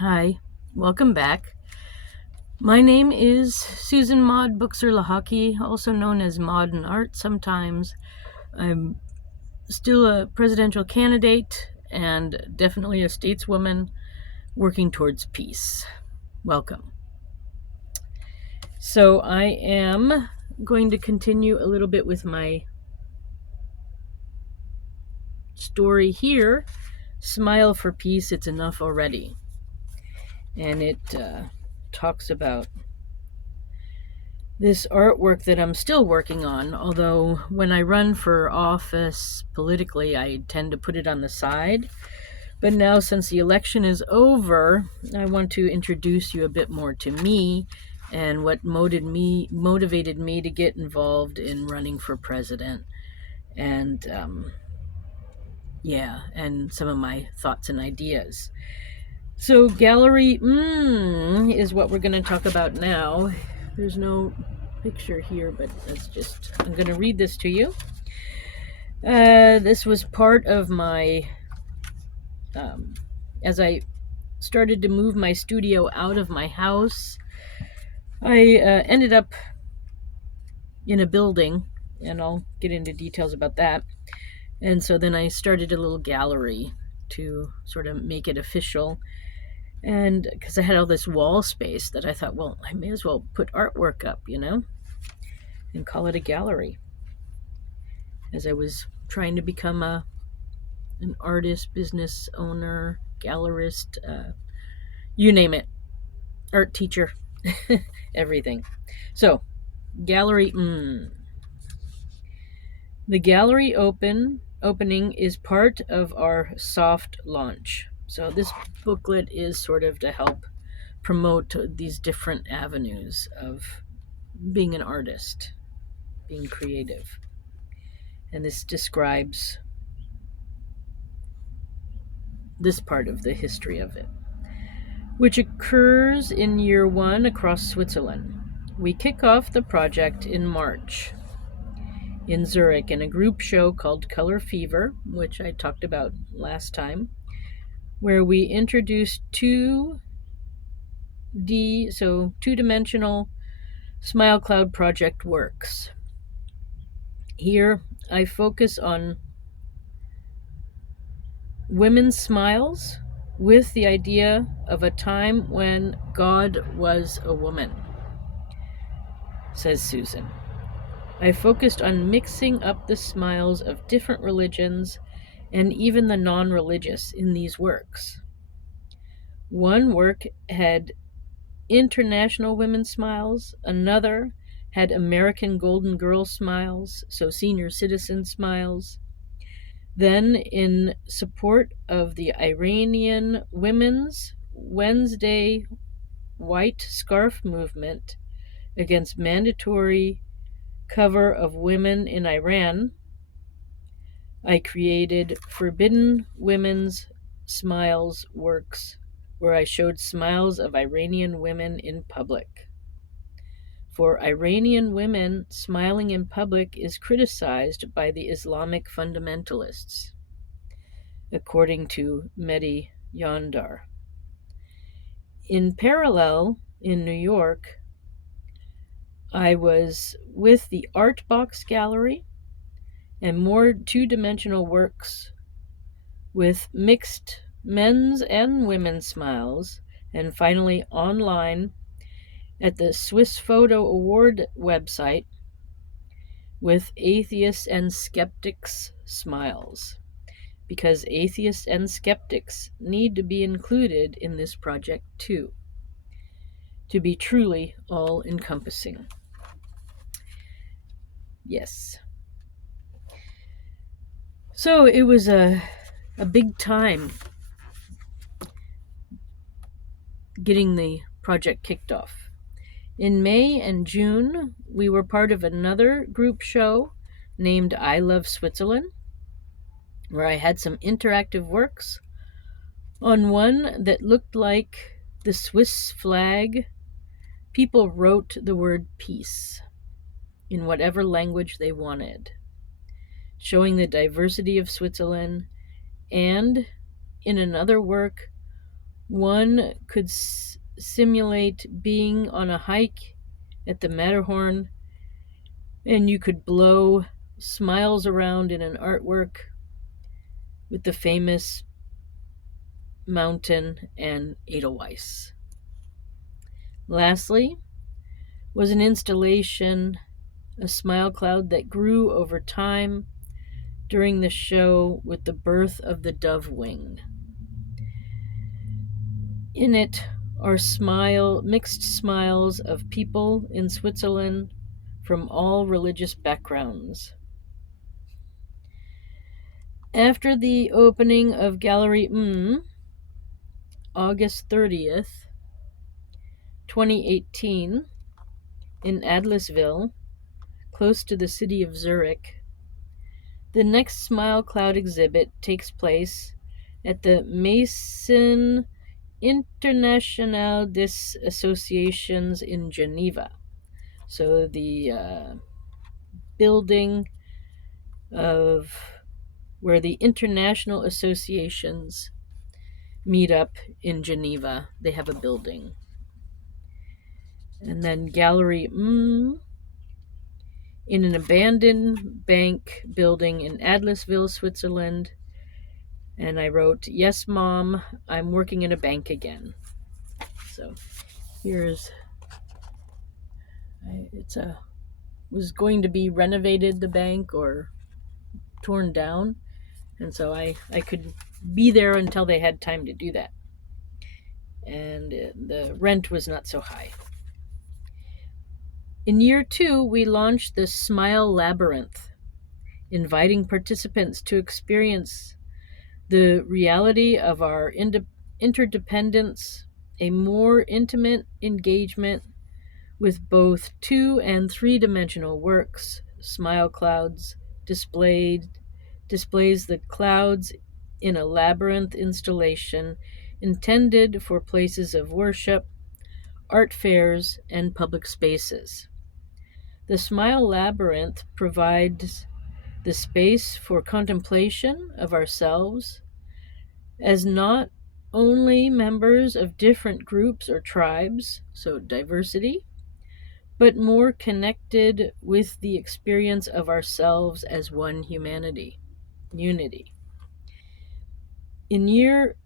Hi, welcome back. My name is Susan Maude Buchser-Lochocki, also known as Maude in Art sometimes. I'm still a presidential candidate and definitely a stateswoman working towards peace. Welcome. So I am going to continue a little bit with my story here, Smile for Peace, It's Enough Already. And it talks about this artwork that I'm still working on, although when I run for office politically, I tend to put it on the side. But now, since the election is over, I want to introduce you a bit more to me and what motivated me to get involved in running for president. And and some of my thoughts and ideas. So gallery is what we're going to talk about now. There's no picture here, but I'm going to read this to you. This was part of my, as I started to move my studio out of my house, I ended up in a building, and I'll get into details about that. And so then I started a little gallery to sort of make it official. And because I had all this wall space that I thought, well, I may as well put artwork up, and call it a gallery. As I was trying to become an artist, business owner, gallerist, you name it, art teacher, everything. So, gallery. The gallery opening is part of our soft launch. So this booklet is sort of to help promote these different avenues of being an artist, being creative. And this describes this part of the history of it, which occurs in year 1 across Switzerland. We kick off the project in March in Zurich in a group show called Color Fever, which I talked about last time, where we introduced two-dimensional Smile Cloud project works. Here, I focus on women's smiles with the idea of a time when God was a woman, says Susan. I focused on mixing up the smiles of different religions and even the non-religious in these works. One work had international women's smiles, another had American Golden Girl smiles, so senior citizen smiles. Then, in support of the Iranian Women's Wednesday White Scarf movement against mandatory cover of women in Iran, I created Forbidden Women's Smiles works, where I showed smiles of Iranian women in public. For Iranian women, smiling in public is criticized by the Islamic fundamentalists, according to Mehdi Yondar. In parallel, in New York, I was with the Art Box Gallery and more two-dimensional works with mixed men's and women's smiles, and finally online at the Swiss Photo Award website with atheists and skeptics smiles, because atheists and skeptics need to be included in this project too, to be truly all-encompassing. Yes. So it was a big time getting the project kicked off. In May and June, we were part of another group show named I Love Switzerland, where I had some interactive works. On one that looked like the Swiss flag, people wrote the word peace in whatever language they wanted, showing the diversity of Switzerland. And in another work, One could simulate being on a hike at the Matterhorn, and you could blow smiles around in an artwork with the famous mountain and Edelweiss. Lastly was an installation, a smile cloud that grew over time during the show with the birth of the dove wing. In it are mixed smiles of people in Switzerland from all religious backgrounds. After the opening of Gallery August 30th, 2018, in Adlisville, close to the city of Zurich, the next Smile Cloud exhibit takes place at the Maison Internationale des Associations in Geneva. So the building of where the international associations meet up in Geneva. They have a building. And then Gallery in an abandoned bank building in Adlisville, Switzerland. And I wrote, "Yes, Mom, I'm working in a bank again." So here's, was going to be renovated, the bank, or torn down. And so I could be there until they had time to do that. And the rent was not so high. In year 2, we launched the Smile Labyrinth, inviting participants to experience the reality of our interdependence, a more intimate engagement with both 2- and 3-dimensional works. Smile Clouds displays the clouds in a labyrinth installation intended for places of worship, art fairs, and public spaces. The Smile Labyrinth provides the space for contemplation of ourselves as not only members of different groups or tribes, so diversity, but more connected with the experience of ourselves as one humanity, unity. In year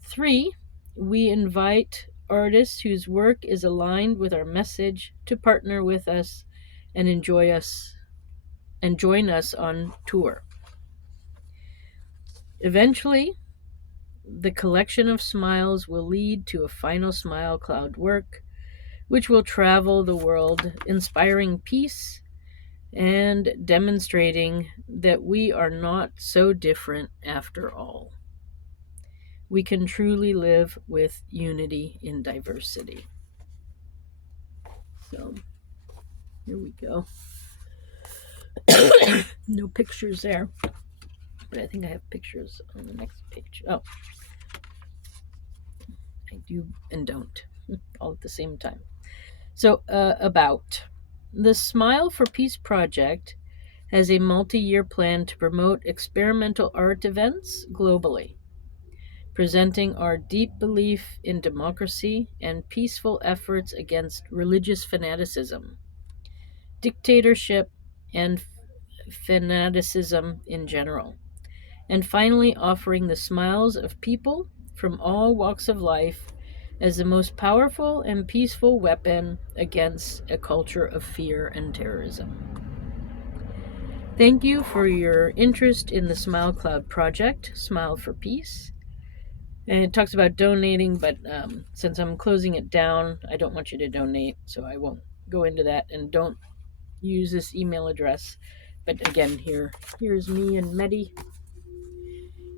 3, we invite artists whose work is aligned with our message to partner with us and join us on tour. Eventually, the collection of smiles will lead to a final Smile Cloud work, which will travel the world, inspiring peace and demonstrating that we are not so different after all. We can truly live with unity in diversity. So, here we go. No pictures there, but I think I have pictures on the next page. Oh, I do and don't, all at the same time. So, about the Smile for Peace project has a multi-year plan to promote experimental art events globally, presenting our deep belief in democracy and peaceful efforts against religious fanaticism, dictatorship, and fanaticism in general. And finally, offering the smiles of people from all walks of life as the most powerful and peaceful weapon against a culture of fear and terrorism. Thank you for your interest in the Smile Cloud project, Smile for Peace. And it talks about donating, but since I'm closing it down, I don't want you to donate, so I won't go into that, and don't use this email address. But again, here's me and Mehdi.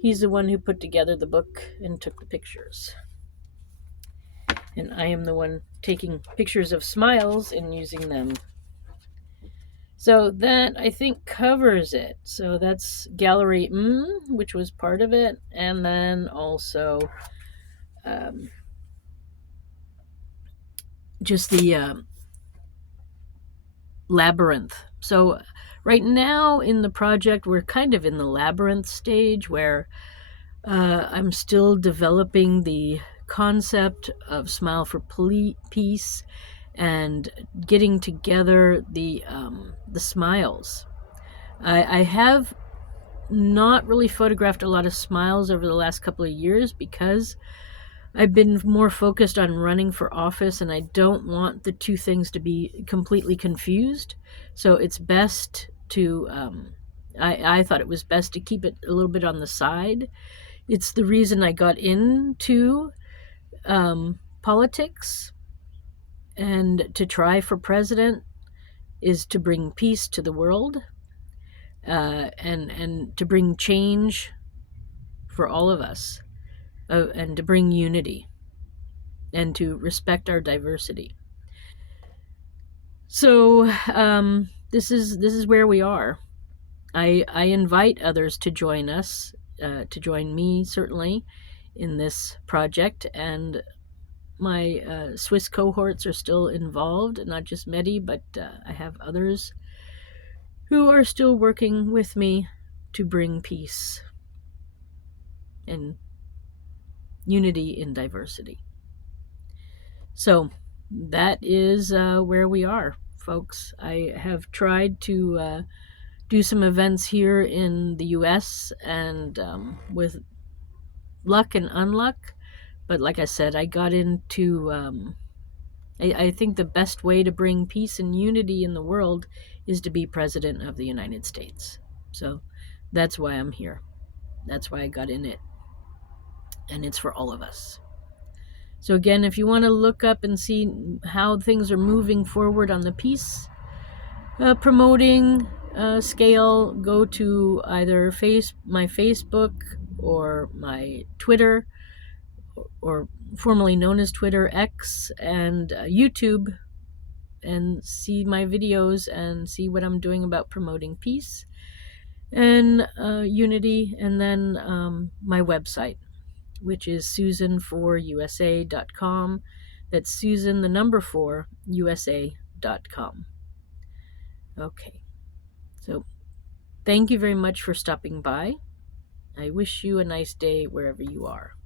He's the one who put together the book and took the pictures. And I am the one taking pictures of smiles and using them. So that, I think, covers it. So that's Gallery which was part of it, and then also just the labyrinth. So right now in the project, we're kind of in the labyrinth stage where I'm still developing the concept of Smile for Peace and getting together the smiles. I have not really photographed a lot of smiles over the last couple of years because I've been more focused on running for office, and I don't want the two things to be completely confused. So it's best to, I thought it was best to keep it a little bit on the side. It's the reason I got into politics, and to try for president is to bring peace to the world, and to bring change for all of us, and to bring unity and to respect our diversity. So this is where we are. I invite others to join us, to join me certainly in this project, and my Swiss cohorts are still involved, not just Medi, but I have others who are still working with me to bring peace and unity in diversity. So that is where we are, folks. I have tried to do some events here in the US, and with luck and unluck, but like I said, I got into I think the best way to bring peace and unity in the world is to be president of the United States. So that's why I'm here. That's why I got in it. And it's for all of us. So again, if you want to look up and see how things are moving forward on the peace promoting scale, go to either my Facebook or my Twitter, or formerly known as Twitter, X, and YouTube, and see my videos and see what I'm doing about promoting peace and unity. And then my website, which is Susan4USA.com. That's Susan, the number 4, USA.com. Okay, so thank you very much for stopping by. I wish you a nice day wherever you are.